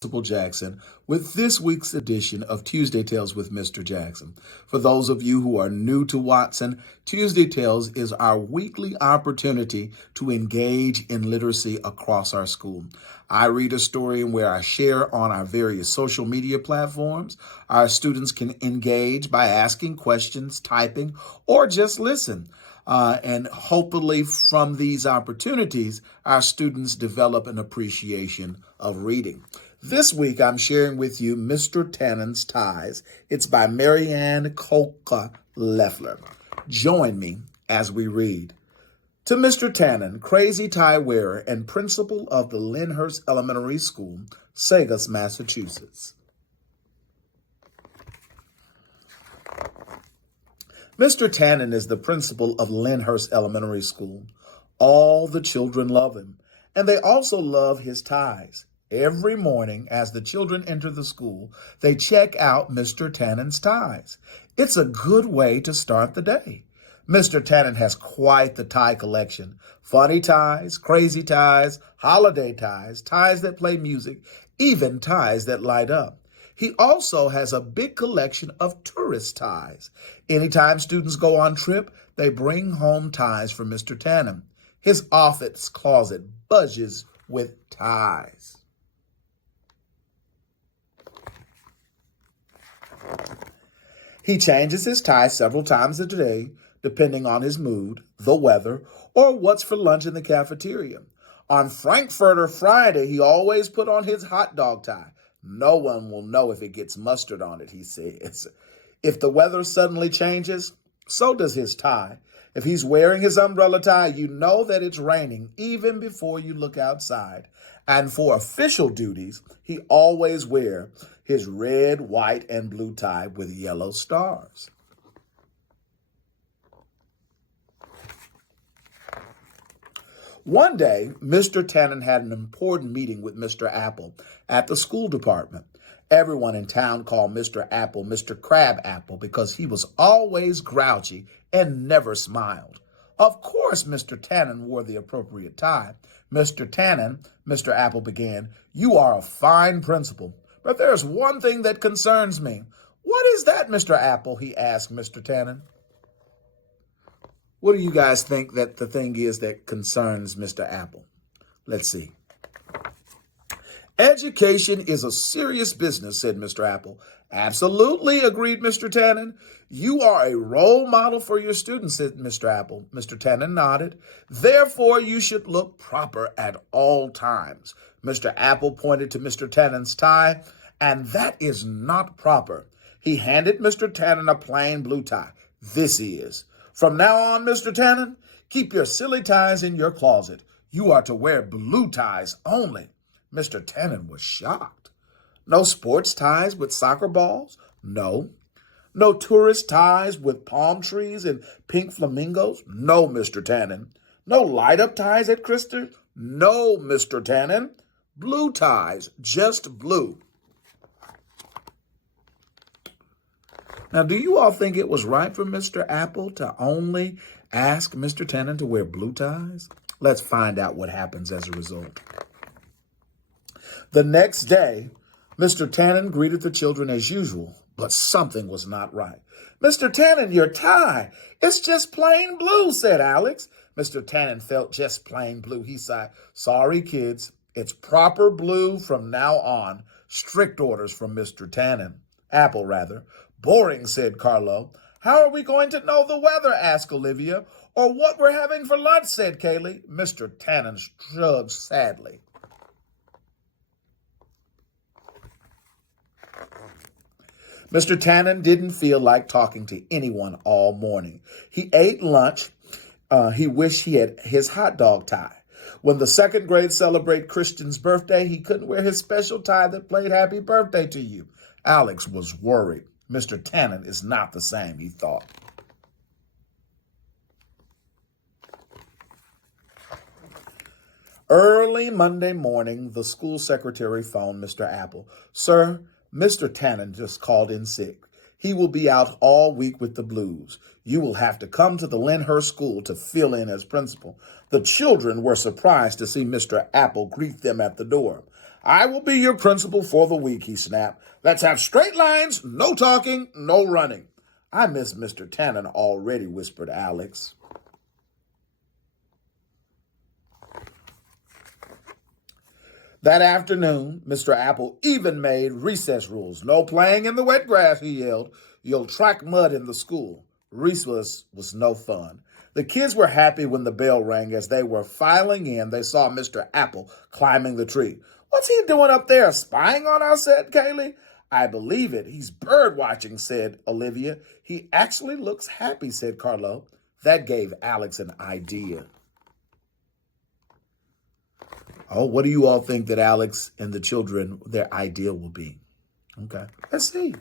Principal Jackson with this week's edition of Tuesday Tales with Mr. Jackson. For those of you who are new to Watson, Tuesday Tales is our weekly opportunity to engage in literacy across our school. I read a story where I share on our various social media platforms. Our students can engage by asking questions, typing, or just listen. And hopefully from these opportunities, our students develop an appreciation of reading. This week, I'm sharing with you Mr. Tanen's Ties. It's by Marianne Kolka Leffler. Join me as we read. To Mr. Tanen, crazy tie wearer and principal of the Lyndhurst Elementary School, Saugus, Massachusetts. Mr. Tanen is the principal of Lyndhurst Elementary School. All the children love him, and they also love his ties. Every morning, as the children enter the school, they check out Mr. Tanen's ties. It's a good way to start the day. Mr. Tanen has quite the tie collection. Funny ties, crazy ties, holiday ties, ties that play music, even ties that light up. He also has a big collection of tourist ties. Anytime students go on trip, they bring home ties for Mr. Tanen. His office closet buzzes with ties. He changes his tie several times a day, depending on his mood, the weather, or what's for lunch in the cafeteria. On Frankfurter Friday, he always put on his hot dog tie. No one will know if it gets mustard on it, he says. If the weather suddenly changes, so does his tie. If he's wearing his umbrella tie, you know that it's raining even before you look outside. And for official duties, he always wears his red, white, and blue tie with yellow stars. One day, Mr. Tanen had an important meeting with Mr. Apple at the school department. Everyone in town called Mr. Apple Mr. Crab Apple because he was always grouchy and never smiled. Of course, Mr. Tanen wore the appropriate tie. Mr. Tanen, Mr. Apple began, "You are a fine principal, but there's one thing that concerns me." "What is that, Mr. Apple?" he asked Mr. Tanen. What do you guys think that the thing is that concerns Mr. Apple? Let's see. "Education is a serious business," said Mr. Apple. "Absolutely," agreed Mr. Tanen. "You are a role model for your students," said Mr. Apple. Mr. Tanen nodded. "Therefore, you should look proper at all times." Mr. Apple pointed to Mr. Tanen's tie, "And that is not proper." He handed Mr. Tanen a plain blue tie. "This is. From now on, Mr. Tanen, keep your silly ties in your closet. You are to wear blue ties only." Mr. Tanen was shocked. "No sports ties with soccer balls?" "No." "No tourist ties with palm trees and pink flamingos?" "No, Mr. Tanen." "No light-up ties at Christmas?" "No, Mr. Tanen." "Blue ties, just blue." Now, do you all think it was right for Mr. Apple to only ask Mr. Tanen to wear blue ties? Let's find out what happens as a result. The next day, Mr. Tanen greeted the children as usual, but something was not right. "Mr. Tanen, your tie, it's just plain blue," said Alex. Mr. Tanen felt just plain blue. He sighed. "Sorry, kids, it's proper blue from now on. Strict orders from Mr. Tanen. Apple, rather." "Boring," said Carlo. "How are we going to know the weather?" asked Olivia. "Or what we're having for lunch?" said Kaylee. Mr. Tanen shrugged sadly. Mr. Tanen didn't feel like talking to anyone all morning. He ate lunch. He wished he had his hot dog tie. When the second grade celebrated Christian's birthday, he couldn't wear his special tie that played "Happy Birthday to You." Alex was worried. Mr. Tanen is not the same, he thought. Early Monday morning, the school secretary phoned Mr. Apple. "Sir, Mr. Tanen just called in sick. He will be out all week with the blues. You will have to come to the Lyndhurst School to fill in as principal." The children were surprised to see Mr. Apple greet them at the door. I will be your principal for the week, he snapped. Let's have straight lines, no talking, no running. I miss Mr. Tanen already, whispered Alex. That afternoon, Mr. Apple even made recess rules. No playing in the wet grass, he yelled. You'll track mud in the school. Recess was no fun. The kids were happy when the bell rang. As they were filing in, they saw Mr. Apple climbing the tree. What's he doing up there, spying on us, said Kaylee. I believe it. He's bird watching, said Olivia. He actually looks happy, said Carlo. That gave Alex an idea. Oh, what do you all think that Alex and the children, their idea will be? Okay, let's see.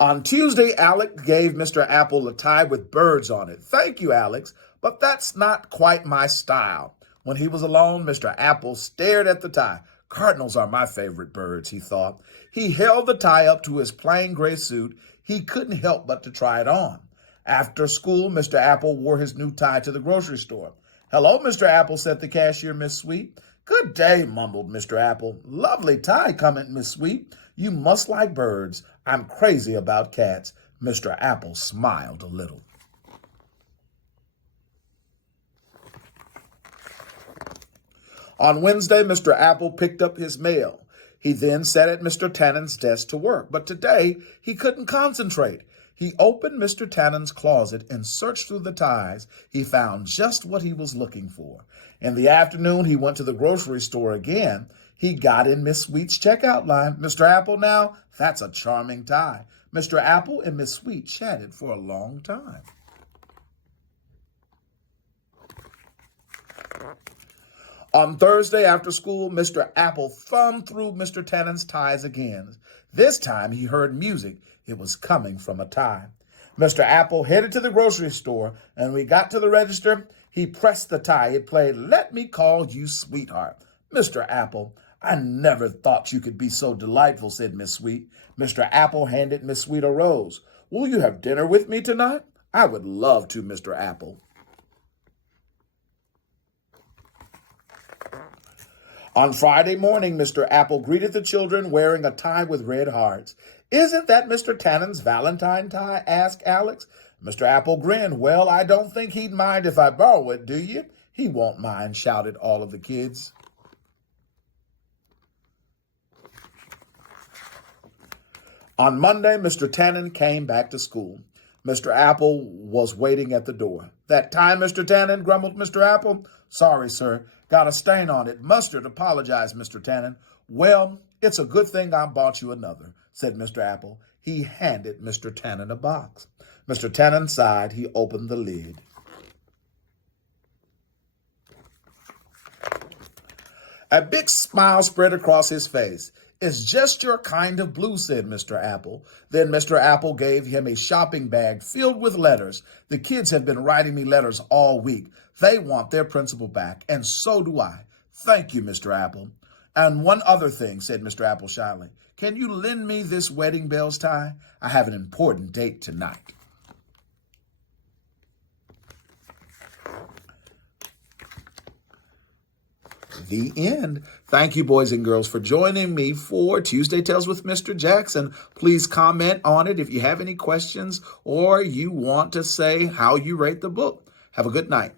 On Tuesday, Alex gave Mr. Apple a tie with birds on it. Thank you, Alex, but that's not quite my style. When he was alone, Mr. Apple stared at the tie. Cardinals are my favorite birds, he thought. He held the tie up to his plain gray suit. He couldn't help but to try it on. After school, Mr. Apple wore his new tie to the grocery store. Hello, Mr. Apple, said the cashier, Miss Sweet. Good day, mumbled Mr. Apple. Lovely tie, commented Miss Sweet. You must like birds. I'm crazy about cats. Mr. Apple smiled a little. On Wednesday, Mr. Apple picked up his mail. He then sat at Mr. Tannen's desk to work, but today he couldn't concentrate. He opened Mr. Tannen's closet and searched through the ties. He found just what he was looking for. In the afternoon, he went to the grocery store again. He got in Miss Sweet's checkout line. Mr. Apple now, that's a charming tie. Mr. Apple and Miss Sweet chatted for a long time. On Thursday after school, Mr. Apple thumbed through Mr. Tannen's ties again. This time he heard music. It was coming from a tie. Mr. Apple headed to the grocery store, and when he got to the register, he pressed the tie. It played, Let Me Call You Sweetheart. Mr. Apple, I never thought you could be so delightful, said Miss Sweet. Mr. Apple handed Miss Sweet a rose. Will you have dinner with me tonight? I would love to, Mr. Apple. On Friday morning, Mr. Apple greeted the children wearing a tie with red hearts. Isn't that Mr. Tannen's Valentine tie? Asked Alex. Mr. Apple grinned. Well, I don't think he'd mind if I borrow it, do you? He won't mind, shouted all of the kids. On Monday, Mr. Tanen came back to school. Mr. Apple was waiting at the door. That tie, Mr. Tanen, grumbled Mr. Apple. Sorry, sir. Got a stain on it. Mustard, apologized Mr. Tanen. Well, it's a good thing I bought you another, said Mr. Apple. He handed Mr. Tanen a box. Mr. Tanen sighed. He opened the lid. A big smile spread across his face. It's just your kind of blue, said Mr. Apple. Then Mr. Apple gave him a shopping bag filled with letters. The kids have been writing me letters all week. They want their principal back, and so do I. Thank you, Mr. Apple. And one other thing, said Mr. Apple shyly. Can you lend me this wedding bells tie? I have an important date tonight. The end. Thank you, boys and girls, for joining me for Tuesday Tales with Mr. Jackson. Please comment on it if you have any questions or you want to say how you rate the book. Have a good night.